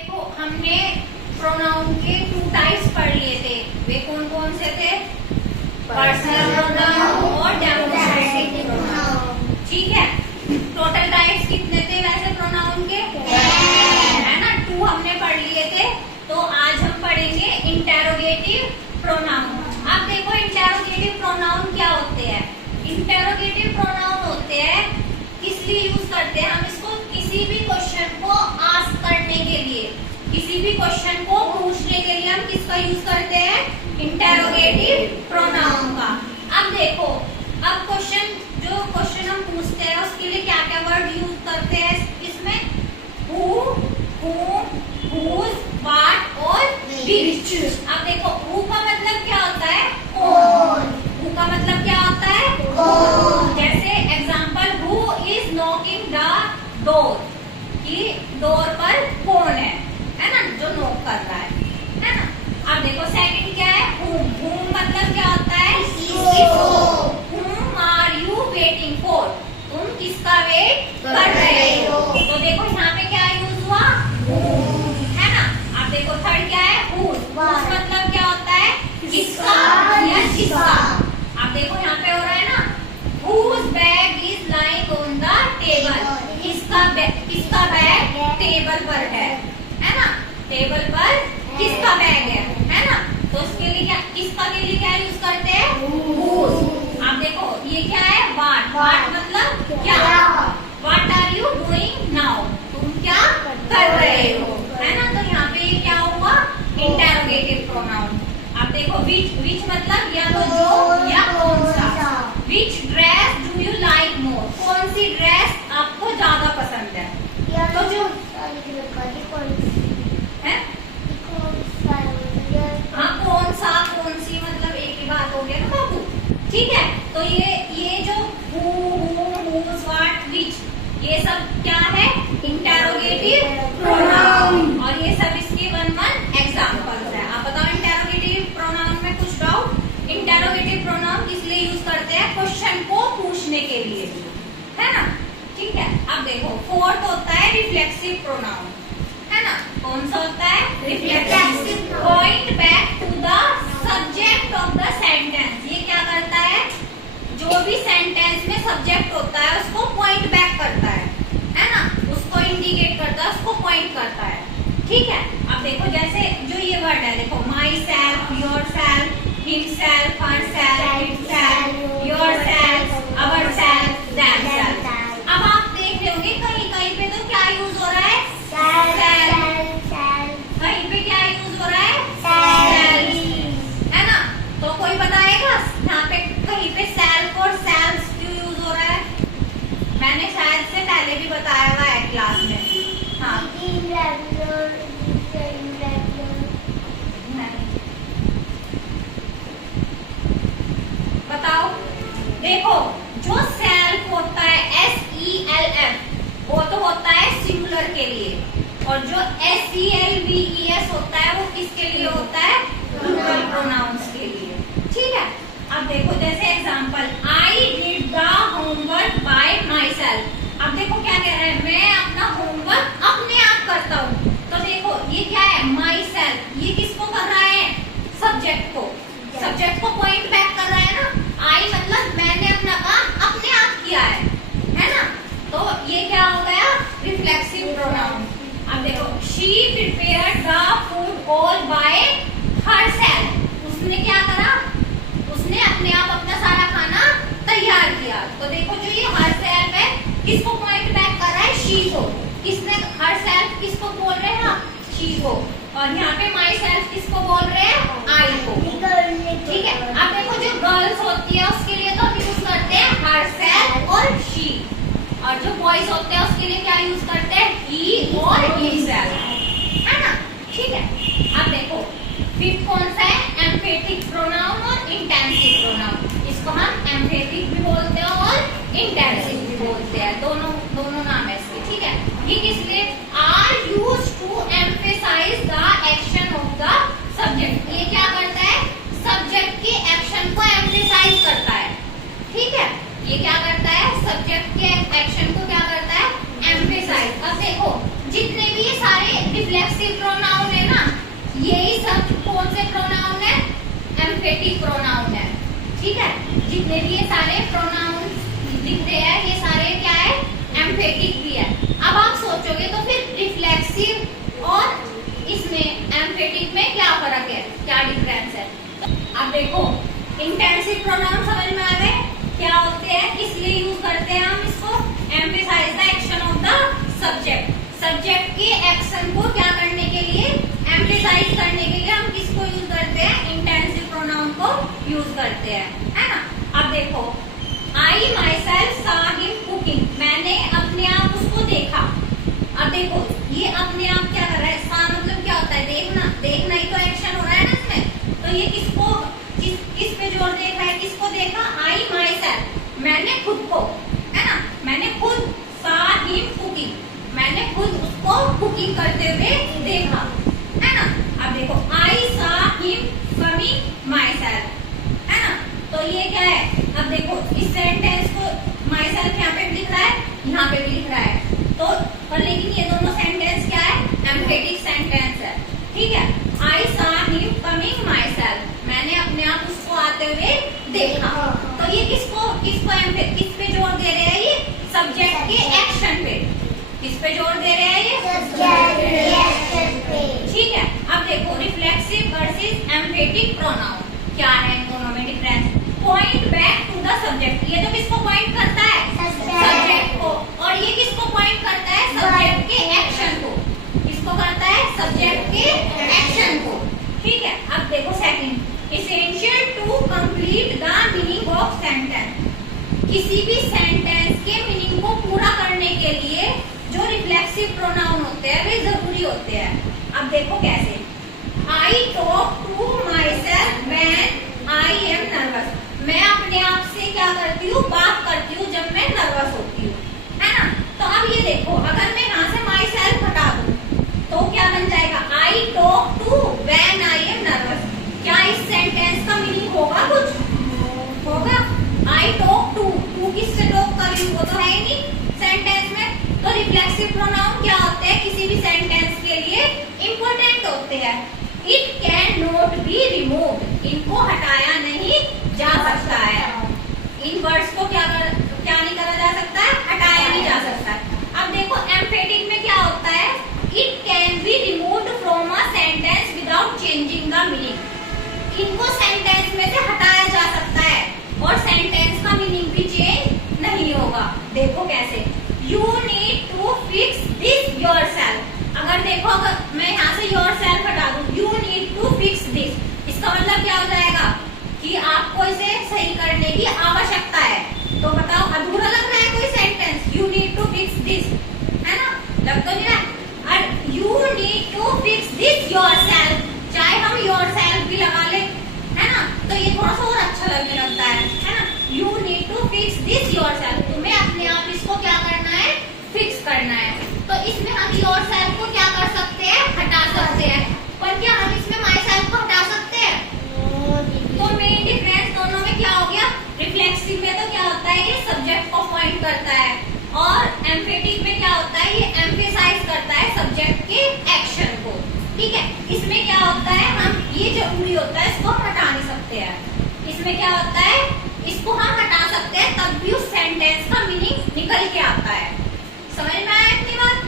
देखो हमने प्रोनाउन के 2 टाइप्स पढ़ लिए थे। वे कौन कौन से थे? पर्सनल प्रोनाउन और डेमोस्ट्रेटिव प्रोनाउन। ठीक है, टोटल टाइप्स कितने थे वैसे प्रोनाउन के? है ना, 2 हमने पढ़ लिए थे। तो आज हम पढ़ेंगे इंटेरोगेटिव प्रोनाउन। अब देखो इंटेरोगेटिव प्रोनाउन क्या होते हैं? इंटेरोगेटिव प्रोनाउन होते हैं, किस लिए यूज करते हैं हम इसको? किसी भी क्वेश्चन को आस्क करने के लिए, किसी भी क्वेश्चन को पूछने के लिए हम किसका यूज करते हैं? इंटेरोगेटिव प्रोनाउन का। अब देखो, अब जो क्वेश्चन हम पूछते हैं उसके लिए क्या क्या वर्ड यूज करते हैं इसमें? हु, whom, whose, what और which। अब देखो हु का मतलब क्या होता है? कौन। हु का मतलब क्या होता है? कौन। जैसे example, who is knocking the door, कि डोर पर कौन है ना, जो नॉक कर रहा है ना। अब देखो सेकंड क्या है? whom। whom मतलब क्या होता है? किसको। whom are you waiting for, तुम किसका वेट कर रहे हो। तो देखो यहाँ पे क्या यूज हुआ? है ना। अब देखो थर्ड क्या है? whose। whose मतलब क्या होता है? किसका या किसका। अब देखो यहाँ पे हो रहा है ना, whose bag is lying on the table, किसका बैग टेबल पर है ना। टेबल पर किसका बैग है ना। तो उसके लिए क्या, किसका के लिए क्या यूज करते हैं? whose। अब देखो ये क्या है? what। what मतलब क्या। what are you doing now, तुम क्या कर रहे हो, है ना। तो यहाँ पे ये क्या हुआ? Interrogative pronoun. अब देखो which मतलब या तो जो या कौन सा। which dress do you like more, कौन सी ड्रेस आपको ज्यादा पसंद है। तो जो है हाँ, कौन सी मतलब एक ही बात हो गया ना बाबू। ठीक है, तो ये जो who, whose, what, which, ये सब क्या है? Interrogative pronoun. और ये सब इसके 1 एग्जांपल्स है। आप बताओ इंटेरोगेटिव प्रोनाउन में कुछ डाउट? इंटेरोगेटिव प्रोनाउन किस लिए यूज करते हैं? क्वेश्चन को पूछने के लिए, है ना। ठीक है, अब देखो फोर्थ होता है रिफ्लेक्सिव प्रोनाउन, है ना। कौन सा होता है? Reflexive. Point back to the subject of the sentence. ये क्या करता है? जो भी सेंटेंस में सब्जेक्ट होता है उसको पॉइंट बैक करता है ना, उसको इंडिकेट करता है, उसको पॉइंट करता है। ठीक है, अब देखो जैसे जो ये वर्ड है, देखो myself, yourself, himself, herself, itself, yourself, ourself, themselves. अब आप देख रहे होंगे कहीं पे तो क्या यूज हो रहा है? सेल्फ। कहीं पे क्या यूज हो रहा है? सेल्फ, है ना। तो कोई बताएगा यहाँ पे कहीं पे सेल्फ और सेल्फ क्यों यूज हो रहा है? मैंने शायद से पहले भी बताया हुआ है क्लास में। हाँ, बताओ। देखो जो सेल्फ होता है SELF, वो तो होता है सिंगुलर के लिए, और जो SELVES होता है वो किसके लिए होता है? प्लूरल प्रोनाउंस के लिए। ठीक है, अब देखो जैसे example, I did the homework bye my self. अब देखो क्या कह रहा है? मैं अपना होमवर्क अपने आप करता हूँ। तो देखो ये क्या है? My self. ये किसको कर रहा है? सब्जेक्ट को। सब्जेक्ट को पॉइंट बैक कर रहा है ना। आई मतलब मैंने अपना काम अपने आप किया है ना। तो ये क्या हो गया? Reflexive pronoun. अब देखो she prepared the food all by herself. उसने क्या करा? उसने अपने आप अपना सारा खाना तैयार किया। तो देखो जो ये हरसेल्फ है किसको पॉइंट बैक कर रहा है? शी को। किसने? हरसेल्फ किसको बोल रहे हैं आप? शी को। और यहाँ पे माई सेल्फ किसको बोल रहे हैं? आई को। ठीक है, अब देखो जो गर्ल्स होती है उसके लिए तो हम यूज करते हैं हरसेल्फ और शी, और जो बॉयज होते हैं उसके लिए क्या यूज करते हैं? ही और हिमसेल्फ, है ना। ठीक है, अब देखो फिफ्थ कौन सा है? एम्फेटिक प्रोनाउन और इंटेंसिव प्रोनाउन। इसको हम एम्फेटिक भी बोलते हैं और इंटेंसिव भी बोलते हैं, दोनों नाम है इसके। ठीक है, ये किस लिए? Are used to emphasize the action of the subject. ये क्या करता है? सब्जेक्ट के एक्शन को एम्फेसाइज करता है। ठीक है, ये क्या करता है? सब्जेक्ट के एक्शन को क्या करता है? एम्फेसाइज। अब देखो जितने भी ये सारे रिफ्लेक्सिव प्रोनाउन है ना, यही सब कौन से प्रोनाउन है? एम्फेटिक प्रोनाउन है। ठीक है, जितने भी ये सारे प्रोनाउन दिख रहे हैं ये सारे क्या है? एम्फेटिक भी है। अब आप सोचोगे तो फिर रिफ्लेक्सिव और इसमें एम्फेटिक में क्या फर्क है, क्या डिफरेंस है? अब देखो, इंटेंसिव प्रोनाउन समझ में आ गए क्या होते हैं, किस लिए यूज करते हैं हम इसको? Emphasize the action of the subject. Subject के एक्शन को क्या करने के लिए? एम्फेसाइज करने के लिए हम किसको यूज करते हैं? इंटेंसिव प्रोनाउन को यूज करते हैं, है ना। अब देखो, I myself saw him cooking, मैंने अपने आप उसको देखा। अब देखो, ये अपने आप क्या कर रहा है? सा मतलब क्या होता है? देखना, देखना ही तो एक्शन हो रहा है ना इसमें। तो ये किसको, किस पे जोर दे रहा है? किसको देखा? आई माई सेल्फ, मैंने खुद को, है ना, मैंने खुद, सा हिम कुकिंग, मैंने खुद उसको कुकिंग करते हुए देखा, है ना। अब देखो, आई सा हिम कमिंग माई सेल्फ, है ना। तो ये क्या है? अब देखो, इस सेंटेंस को माई सेल्फ यहाँ पे भी लिख रहा है, यहाँ पे भी लिख रहा है, तो पर लेकिन ये दोनों सेंटेंस क्या है? एम्फेटिक सेंटेंस है। ठीक है, आई सा हिम कमिंग माई सेल्फ, मैंने अपने आप उसको आते हुए देखा। तो ये किस पे जोर दे रहे हैं? ये सब्जेक्ट के एक्शन पे। किस पे जोर दे रहे हैं? ये ठीक है। अब देखो, रिफ्लेक्सिव वर्सेस एम्फेटिक प्रोनाउन, क्या है इन दोनों में difference? Point back to the subject, ये तो किसको पॉइंट करता है? सब्जेक्ट को। और ये किसको पॉइंट करता है? सब्जेक्ट के एक्शन को। किसको करता है? सब्जेक्ट के एक्शन को। ठीक है, अब देखो second, essential to complete the meaning of sentence, किसी भी सेंटेंस के मीनिंग को पूरा करने के लिए जो रिफ्लेक्सिव प्रोनाउन होते हैं वे जरूरी होते हैं। अब देखो कैसे, I talk to myself when I am nervous, मैं अपने आप से क्या करती हूँ? बात करती हूँ जब मैं नर्वस होती हूँ, है ना। तो अब ये देखो, अगर मैं यहाँ से माई सेल्फ हटा दूँ तो क्या बन जाएगा? I talk to when I am nervous. क्या इस सेंटेंस का मीनिंग होगा? कुछ होगा? आई टॉक टू, टू किससे टॉक कर रही हूँ? वो तो है ही नहीं सेंटेंस में। तो रिफ्लेक्सिव प्रोनाउन क्या होते हैं? किसी भी सेंटेंस के लिए इंपॉर्टेंट होते हैं। It can not be removed, इनको हटाया नहीं जा सकता है। इन वर्ड्स को क्या नहीं करा जा सकता है? हटाया नहीं जा सकता है। अब देखो, एम्फेटिक में क्या होता है? It can be removed from a sentence without changing the meaning, इनको सेंटेंस में से हटाया जा सकता है और सेंटेंस का मीनिंग भी चेंज नहीं होगा। देखो कैसे, you need to fix this yourself, अगर देखो, अगर मैं यहाँ से योरसेल्फ हटा दूं, you need to fix this, इसका मतलब क्या हो जाएगा? कि आपको इसे सही करने की आवश्यकता है। तो बताओ, अधूरा लग रहा है कोई sentence? You need to fix this, है ना, लग तो नहीं रहा। और you need to fix this yourself, चाहे हम योरसेल्फ भी लगा ले, है ना, तो ये थोड़ा सा और अच्छा लगने लगता है ना। You need to fix this yourself, तुम्हें अपने आप इसको क्या करना है? फिक्स करना है। तो इसमें हम योरसेल्फ को क्या कर सकते हैं? हटा सकते हैं। पर क्या हम इसमें माई सेल्फ को हटा सकते हैं? तो मेन डिफरेंस दोनों में क्या हो गया? रिफ्लेक्सिव में तो क्या होता है? ये सब्जेक्ट को पॉइंट करता है, और एम्फेटिक में क्या होता है? ये एम्फेसाइज करता है सब्जेक्ट के एक्शन को। ठीक है, इसमें क्या होता है? हम ये जरूरी होता है, इसको हम हटा नहीं सकते हैं। इसमें क्या होता है? इसको हम हटा सकते हैं, तब भी उस सेंटेंस का मीनिंग निकल के आता है। समझ में आया इतनी बात?